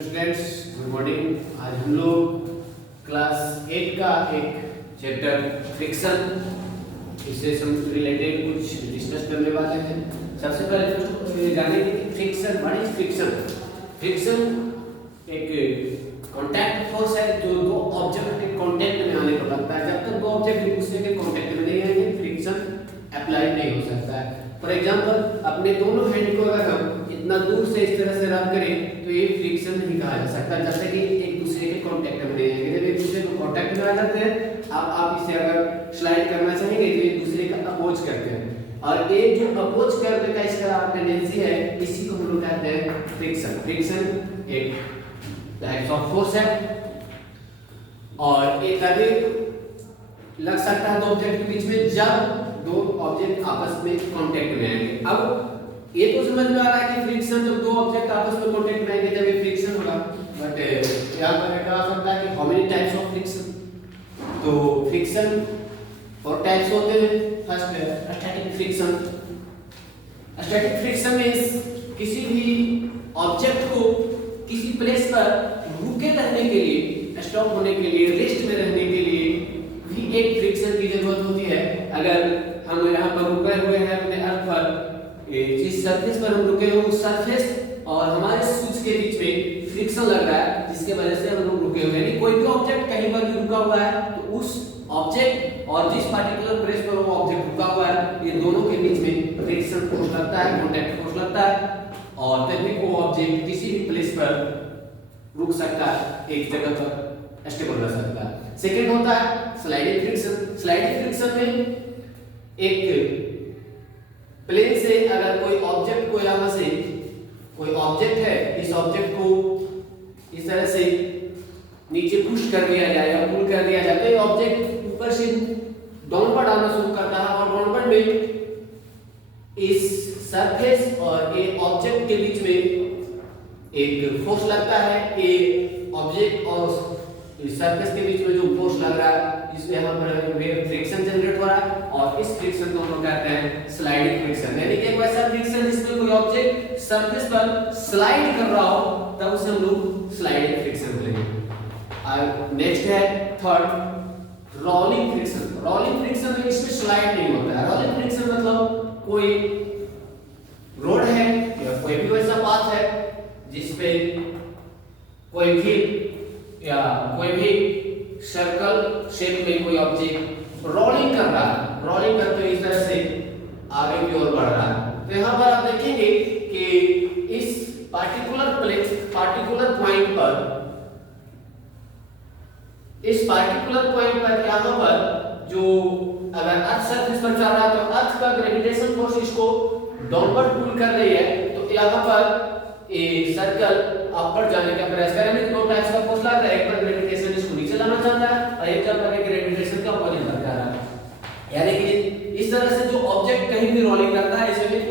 Students good morning. आज हम लोग क्लास 8 का एक चैप्टर फ्रिक्शन इससे रिलेटेड कुछ डिस्कस करने वाले हैं। सबसे पहले तो जानेंगे कि friction what is friction. Friction एक कांटेक्ट फोर्स है जो दो ऑब्जेक्ट के कांटेक्ट में आने पर लगता है। जब तक दो ऑब्जेक्ट एक दूसरे के कांटेक्ट में नहीं आएंगे फ्रिक्शन अप्लाई नहीं हो सकता है। फॉर एग्जांपल अपने दोनों हैंड को अगर हम इतना दूर से इस तरह से रब करें तो ये फ्रिक्शन नहीं कहा जा सकता जब तक कि एक दूसरे के कांटेक्ट में नहीं आएंगे। जब एक दूसरे को कांटेक्ट में आ जाते हैं आप इसे अगर स्लाइड करना चाहेंगे तो एक दूसरे का अपोज करते हैं और ये जो अपोज करने का इसका टेंडेंसी है इसी को हम लोग कहते हैं फ्रिक्शन। फ्रिक्शन एक टाइप्स ऑफ फोर्स है और ये तभी लग सकता है दो ऑब्जेक्ट के बीच में जब दो ऑब्जेक्ट आपस में कांटेक्ट में आएंगे। अब ये तो समझ में आ रहा है कि फ्रिक्शन जब दो ऑब्जेक्ट आपस में कांटेक्ट में आएंगे जब ये फ्रिक्शन होगा। बट यहां पर कहा सकता है कि how many types of friction. तो फ्रिक्शन और टाइप्स होते हैं। First static friction. Static friction means किसी भी ऑब्जेक्ट को किसी प्लेस पर रुके रहने के लिए, स्टॉप होने के लिए, रेस्ट में रहने के लिए भी एक फ्रिक्शन की जरूरत होती है। अगर हम यहाँ पर रुके हुए हैं अपने अर्थ पर, जिस सरफेस पर हम रुके हैं उस सरफेस और हमारे शूज के बीच में फ्रिक्शन लग रहा है जिसके वजह से हम लोग रुके हुए हैं। यानी कोई भी ऑब्जेक्ट कहीं पर भी रुका हुआ है तो उस ऑब्जेक्ट और जिस पार्टिकुलर प्लेस पर वो ऑब्जेक्ट रुका हुआ है ये दोनों के बीच में फ्रिक्शन फोर्स लगता है, कांटेक्ट फोर्स लगता है और तभी वो ऑब्जेक्ट किसी भी प्लेस पर रुक सकता है, एक जगह पर स्टेबल रह सकता है। सेकंड होता है स्लाइडिंग फ्रिक्शन। स्लाइडिंग फ्रिक्शन में एक प्लेन से अगर कोई ऑब्जेक्ट को यहां से कोई ऑब्जेक्ट है इस ऑब्जेक्ट को इस तरह से नीचे पुश कर दिया जाए या पुल कर दिया जाए तो ये ऑब्जेक्ट ऊपर से डाउनवर्ड आना शुरू करता है और डाउनवर्ड में इस सरफेस और ये ऑब्जेक्ट के बीच में एक फोर्स लगता है। ये ऑब्जेक्ट और इस सरफेस के बीच में जो फोर्स लग रहा है इसमें यहाँ पर फ्रिक्शन जनरेट हो रहा है और इस फ्रिक्शन को हम लोग कहते हैं स्लाइडिंग फ्रिक्शन। यानी कि एक वैसा फ्रिक्शन जिसमें कोई ऑब्जेक्ट सरफेस पर स्लाइड कर रहा हो तब उसे हम लोग स्लाइडिंग फ्रिक्शन बोलेंगे। और नेक्स्ट है third rolling friction. Rolling friction में इसमें स्लाइड नहीं होता है। रोलिंग फ्रिक्शन मतलब कोई रोड है या कोई भी वैसा पाथ है जिस पे कोई व्हील या कोई भी सर्कल शेप में कोई ऑब्जेक्ट रोलिंग कर रहा है, रोलिंग करते हुए इस तरह से आगे की ओर बढ़ रहा है। तो यहाँ पर आप देखेंगे कि इस पार्टिकुलर प्लेस, पार्टिकुलर पॉइंट पर, इस पार्टिकुलर पॉइंट पर यहाँ पर जो अगर अर्थ सरफेस पर चल रहा है तो अर्थ का ग्रेविटेशन फोर्स इसको डाउनवर्ड पुल कर रही है। तो यहाँ पर एक सर्कल अपर जाने का प्रयास कर रहा है। दो टाइप्स का फोर्स लग रहा है, एक पर ग्रेविटेशन इसको नीचे लाना चाहता है और एक पर ग्रेविटेशन का अपोजिट कर रहा है। यानी कि इस तरह से जो ऑब्जेक्ट कहीं भी रोलिंग करता है इसमें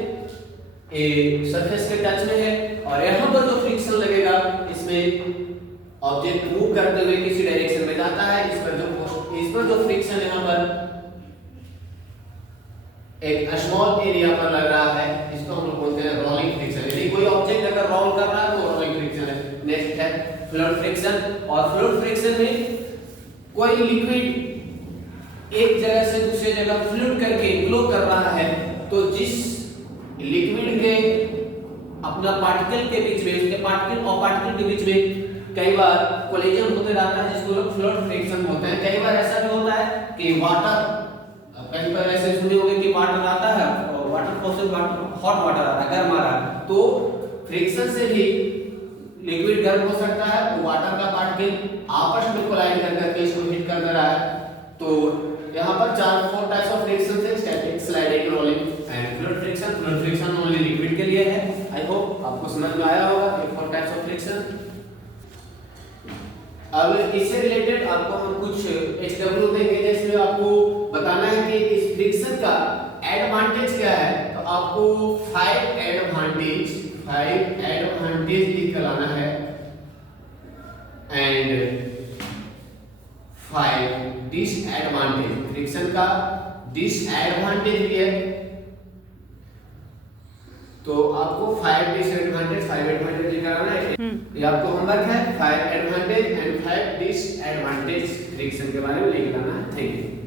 ए सरफेस के टच में है और यहाँ पर जो फ्रिक्शन लगेगा इसमें ऑब्जेक्ट मूव करते हुए किसी डायरेक्शन में जाता है। इस पर जो फ्रिक्शन यहाँ पर एक स्मॉल एरिया पर लग रहा है इसको हम लोग बोलते हैं रोलिंग फ्रिक्शन। यदि कोई ऑब्जेक्ट अगर रोल कर रहा है तो रोलिंग फ्रिक्शन है। नेक्स्ट है फ्लूइड फ्रिक्शन। और फ्लूइड फ्रिक्शन में कोई लिक्विड एक जगह से दूसरी जगह फ्लूइड करके फ्लो कर रहा है तो जिस लिक्विड के अपना पार्टिकल के बीच में, उसके पार्टिकल और पार्टिकल के बीच में कई बार कोलिजन होते रहता है जिसको लोग फ्लूइड फ्रिक्शन बोलते हैं। कई बार ऐसा भी होता है कि वाटर, कहीं पर ऐसे सुने होंगे कि वाटर आता है और वाटर प्रोसेस हॉट वाटर आता है, गर्म आ रहा है तो फ्रिक्शन से भी लिक्विड गर्म हो सकता है। तो वाटर का पार्टिकल आपस में कोलाइड करके इसको हीट कर दे रहा है। तो यहाँ पर फोर टाइप्स ऑफ फ्रिक्शन है, static, sliding, rolling and fluid friction. Fluid friction only liquid के लिए है। आई होप आपको समझ में आया होगा ये फोर टाइप्स ऑफ फ्रिक्शन। अब इससे रिलेटेड आपको हम कुछ HW देंगे जिसमें आपको बताना है कि इस फ्रिक्शन का एडवांटेज क्या है। तो आपको 5 एडवांटेज लिख कर लाना है एंड 5 डिसएडवांटेज। फ्रिक्शन का डिसएडवांटेज भी है। तो आपको 5 डिसएडवांटेज 5 एडवांटेज लेकर आना है। ये आपको होमवर्क है, 5 एडवांटेज एंड 5 डिसएडवांटेज फ्रिक्शन के बारे में लेकर आना है। Thank you.